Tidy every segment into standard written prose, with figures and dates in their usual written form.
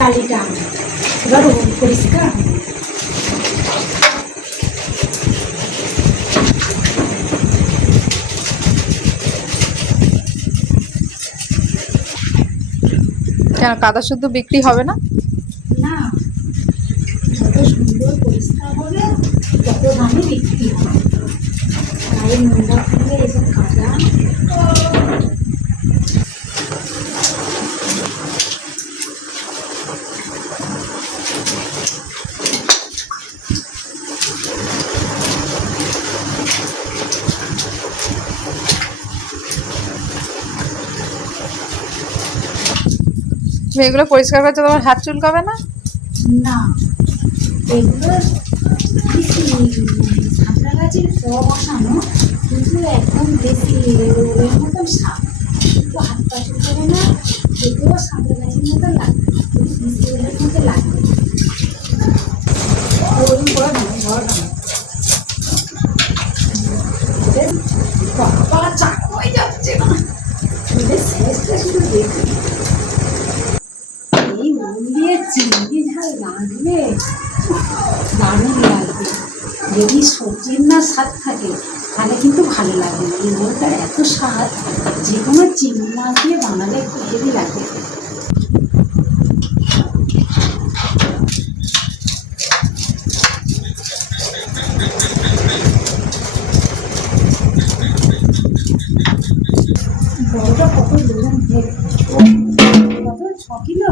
কালিটা এবার পরিষ্কার কেন কাদা শুদ্ধ বিক্রি হবে না? না, যত সুন্দর পরিষ্কার হবে তত দামে বিক্রি হবে। গায়ে নোংরা থাকলে এসব কাদা এগুলো পরিষ্কার করতে তোমার হাত চুলকাবে না? না, এগুলো সাঁতরা গাছের বসানো, কিন্তু একদম বেশি ওর মতন সাপ, কিন্তু হাত পা চুলকাবে না, খেতেও সাঁতরা গাছের মতো লাগবে, মিষ্টি ওলের মতো লাগবে। বাবা চাক হয়ে যাচ্ছে না, শেষটা শুধু দেখি। এই নুন দিয়ে চিংড়ি ঝাল রাঁধলে দারুণ লাগবে। যদি সবজির না স্বাদ থাকে তাহলে কিন্তু ভালো লাগবে না। এই ঝোলটার এত স্বাদ, যে কোনো চিংড়ি মাছ দিয়ে বানালে একটু হেভি লাগে। বড়টা কত ওজন, কত 6 কিলো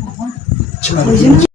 বাবা, ওই জন্য